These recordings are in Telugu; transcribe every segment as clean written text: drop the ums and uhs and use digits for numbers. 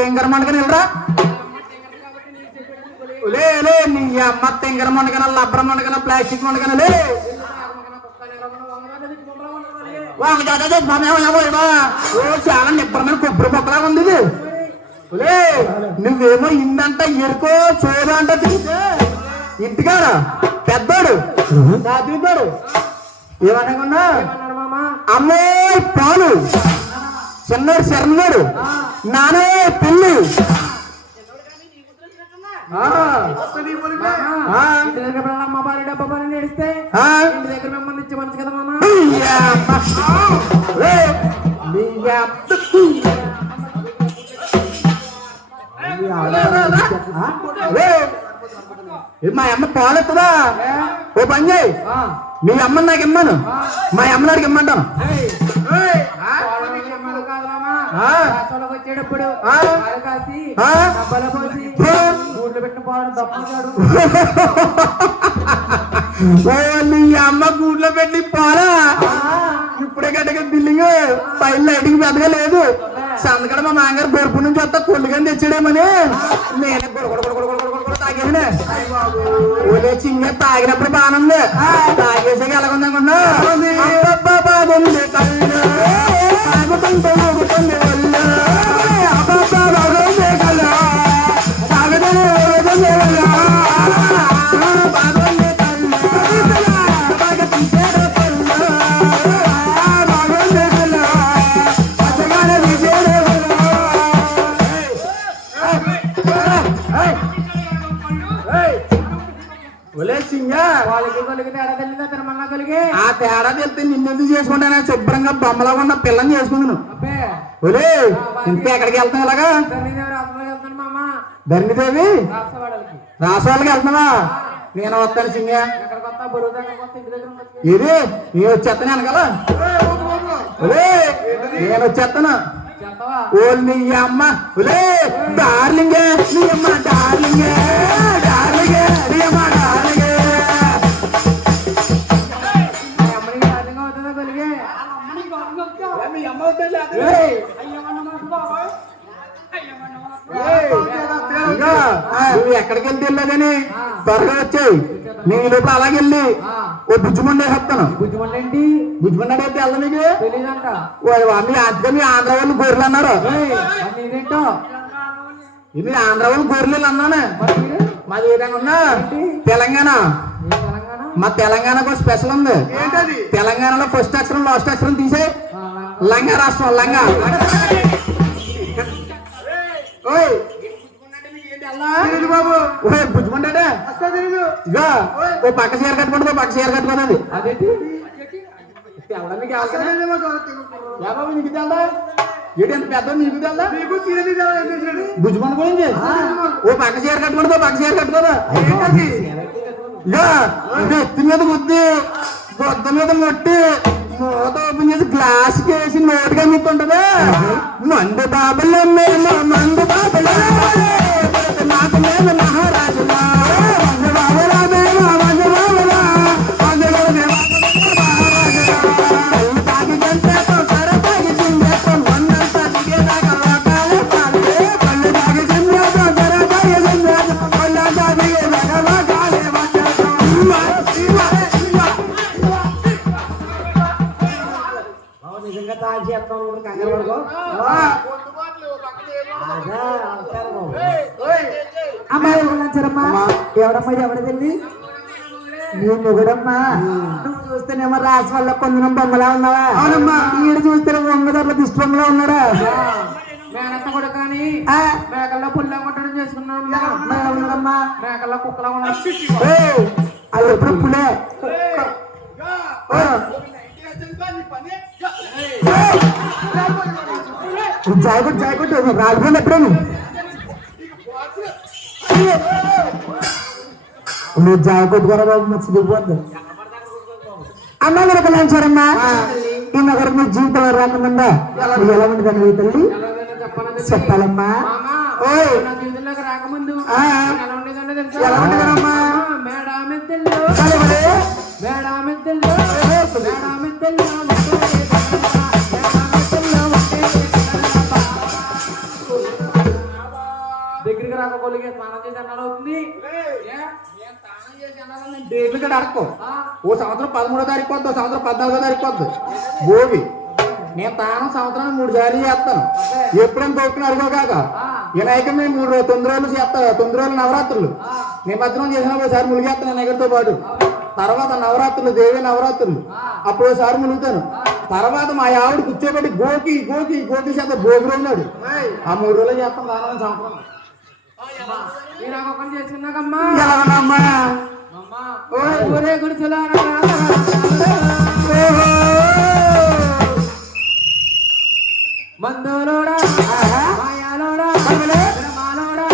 తెంగర మండకని వెళ్ళరా లే లే నీ అమ్మ తెంగర మండకన లబ్బర మండకన ప్లాస్టిక్ మండకన లే చాలా నిబ్బరమైన కొబ్బరి మొక్కలా ఉంది ఇది లే నువ్వేమో ఇందంట ఎరుకో చోరు అంట తిరిగితే ఇంటికాడా పెద్దోడు తింటాడు ఏమనుకున్నా అమ్మే పాలు చిన్నోడు శరణుడు నానే పెళ్ళి మా అమ్మ పాలు ఎత్తదా ఓ పని చేయి మీ అమ్మని నాకు ఇమ్మాను మా అమ్మ నాడికి ఇమ్మంటాను వచ్చేటప్పుడు నీ అమ్మ గూట్లో పెట్టి పాలా ఇప్పుడే గట్టగా బిల్డింగ్ పైన లైటింగ్ పెద్దగా లేదు సందకడ మా మామగారు బొరుపు నుంచి వస్తా కొల్లుగా తెచ్చాడేమని నేనే తాగేనే ఒలే చింగ తాగినప్పుడు బాగుంది తాగేసాక ఎలాగుంది అనుకున్నా బాగుంది తాగుతుంటే ఊగుతుంది ఒళ్ళు ఆ తేడా తెలితే నిన్నెందుకు చేసుకుంటానే శుభ్రంగా బొమ్మలా ఉన్న పిల్లని చేసుకుందాను ఒలే ఇంత ఎక్కడికి వెళ్తాను ఇలాగా ధరణిదేవి రాసవాళ్ళకి వెళ్తున్నావా నేను వస్తాను సింగ ఇది నేను వచ్చేస్తాను వెనకాల ఒలే నేను వచ్చేస్తాను ఓల్ నీ అమ్మ ఒలే డార్లింగే నీ అమ్మ డార్లింగే డార్లింగే నీ అమ్మ డార్లింగే నువ్వు ఎక్కడికి వెళ్తే వెళ్ళా కానీ త్వరగా వచ్చాయి నీ లోపల అలాగెళ్ళి ఓ బుజ్జిమండి వేసేస్తాను బుజ్జిమండి అయితే వెళ్దా నీకు మీ అందుకే మీ ఆంధ్ర వాళ్ళు గొర్రెలు అన్నారు ఇది ఆంధ్ర వాళ్ళు గొర్రెలు అన్నాను మాది ఏ విధంగా ఉన్నా తెలంగాణ మా తెలంగాణకు స్పెషల్ ఉంది తెలంగాణలో ఫస్ట్ అక్షరం లాస్ట్ అక్షరం తీసే లంగా రాష్ట్రం లంగా బాబు బుజ్జిమంటాడా ఇక ఓ పక్క చీర కట్టుకుంటుంది పక్క చీర కట్టుకున్నది అదేంటి నీకు తెల్దా ఏంటి ఎంత పెద్ద నీకు తెల్దా బుజ్జిమన్ గురించి ఓ పక్క చీర కట్టుకుంటుందో పక్క చీర కట్టుకోదా ఇక ఎత్తి మీద బుద్ధి బొద్ద మీద మొట్టి మూత ఓపెన్ చేసి గ్లాస్ కేసి నోటుగా మీకుంటదా మందు బాబులు మేము మందు బాబులు నాకు మేము మహారాజులా మందు బాబులా మేము మందు బాబులా కళ్ళు తాగి గంటేతో సర తాగి చిందేతో మొన్నంతా దిగేదాకా వాకాలే పాలే కళ్ళు తాగి చిందేతో సర తాగి చిందేతో మొన్నంతా దిగేదాకా వాకాలే నిజంగా తాగి చేస్తాం కంగారు పడుకో అమ్మాయి ఎవడమ్మా ఎవడదండి నీ మొగుడమ్మా నువ్వు చూస్తేనేమో రాసి వల్ల కొందరం బొమ్మలా ఉన్నావా అవునమ్మా ఈడు చూస్తేనే బొమ్మదారుల దిష్టి బొమ్మలా ఉన్నాడా మేనత్త కూడా కానీ మేకల్లో పుల్ల కొట్టడం చేసుకున్నామ్మా మేకల్లో కుక్కలా ఉన్నాడు అది ఎప్పుడు పులే జాయకొట్టు రాలిపోయింది ఎప్పుడూ నువ్వు జాయకొట్టుకోరా బాబు మర్చిపోద్దు అన్నా కనుక లాంచారమ్మా ఈ నగరం నీ జీవితంలో రాకముందా నువ్వు ఎలా ఉండదని తల్లి చెప్పాలమ్మా రాకముందు ఎలా ఉండదమ్మా ఒలిగే స్నానం చేసి అన్నారు అవుతుంది డేట్లు కూడా అడక్కో ఓ సంవత్సరం 13వ తారీఖు వద్దు, ఓ సంవత్సరం 14వ తారీఖు వద్దు భోగి. నేను తాను సంవత్సరానికి 3 సార్లు చేస్తాను. ఎప్పుడైనా తోక్కుని అడుగోగాక వినాయక మేము 9 రోజులు చేస్తా. 9 రోజులు నవరాత్రులు నిమజ్జనం చేసిన ఒకసారి ములిగేస్తాను వినాయకుడితో పాటు. తర్వాత నవరాత్రులు, దేవి నవరాత్రులు అప్పుడు ఒకసారి ములుగుతాను. తర్వాత మా ఆవిడ కూర్చోబెట్టి గోకి గోకి గోకి చేత భోగి ఉన్నాడు. ఆ 3 రోజులు చేస్తాం దాని సంవత్సరం. చేసుకున్నాకమ్మా మందులోడా మాయాలోడా మాలోడా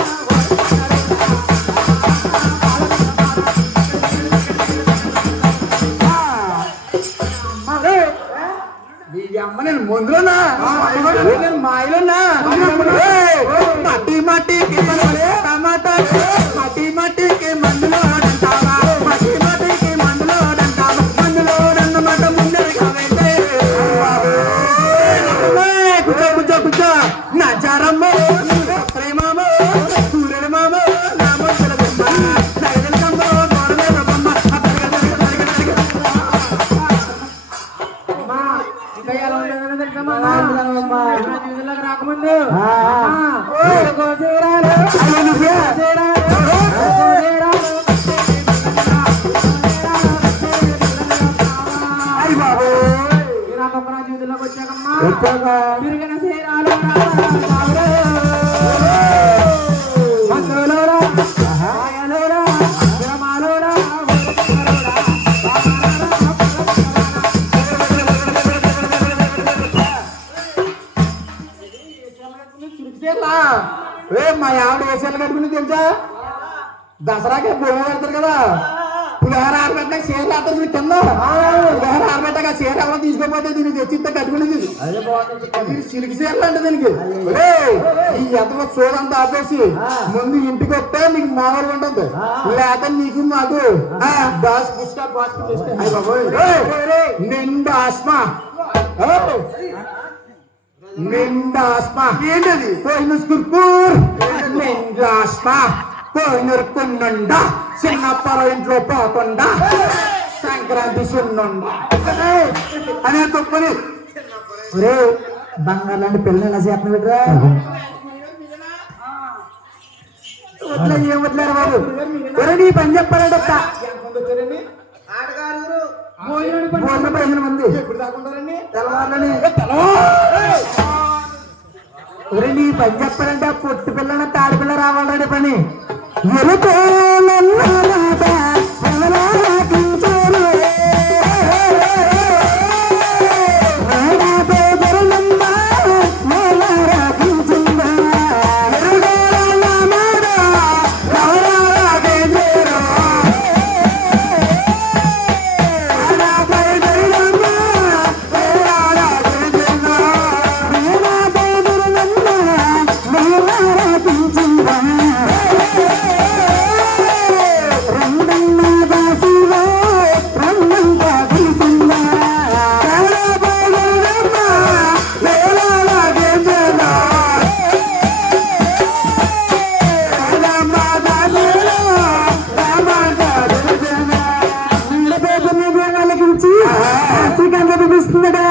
అమ్మ నేను ముందులోనా నేను మాయలోనా మట్టి మట్టికి టమాటా మట్టి మట్టికి మందులో అంటావా మట్టి మట్టికి మందులో అంటావా మందులో అన్నమాట ముందర కావైతే కూర్చో కూర్చో కూర్చో నా చారమ్మో ప్రేమమో సూర్యుడు మామో నా మొదల బొమ్మ నగలకమ్మో గోడల బొమ్మ రాకముందు జీవితంలోకి వచ్చాకమ్మా తిరిగిన చీరాలు మందులోడా మాయలోడా గ్రామాలోడా మా ఆవిడ వేసాలు కట్టుకుని తెలుసా? దసరాకి భూమి పెడతారు కదా, పులిహోర ఆరబెట్టాక చీరలు ఆడతారు కింద. పులిహోర ఆరబెట్టాక చీర ఎవరో తీసుకోపోతే దీన్ని తెచ్చితే కట్టుకునేది సిలికి చీరలు అంటే దీనికి. ఈ ఎదవ చూడంతా ఆపేసి ముందు ఇంటికి వస్తే నీకు మామూలుగా ఉంటుంది, లేదా నీకు మాకు నిండు ఆస్మా నిండా ఆస్మా ఏంటది పోయిన స్కూర్పూర్ నిండా ఆస్మా పోయినరుకున్నుండా చిన్నప్పల ఇంట్లో పోకుండా సంక్రాంతి సున్నుండా అనే తప్పని ఒరే బంగారు లాంటి పిల్లలు ఎలా చేస్తున్నా బిడ్రా ఏం వదిలేరు బాబు. ఒరే నీ పని చెప్పాలంటే భోజనం 15 మంది తెల్లవారులని. ఒరే నీ పని చెప్పాలంటే పొట్టు పిల్లన తాడి పిల్ల రావాలంటే పని చూపిస్తున్నాడా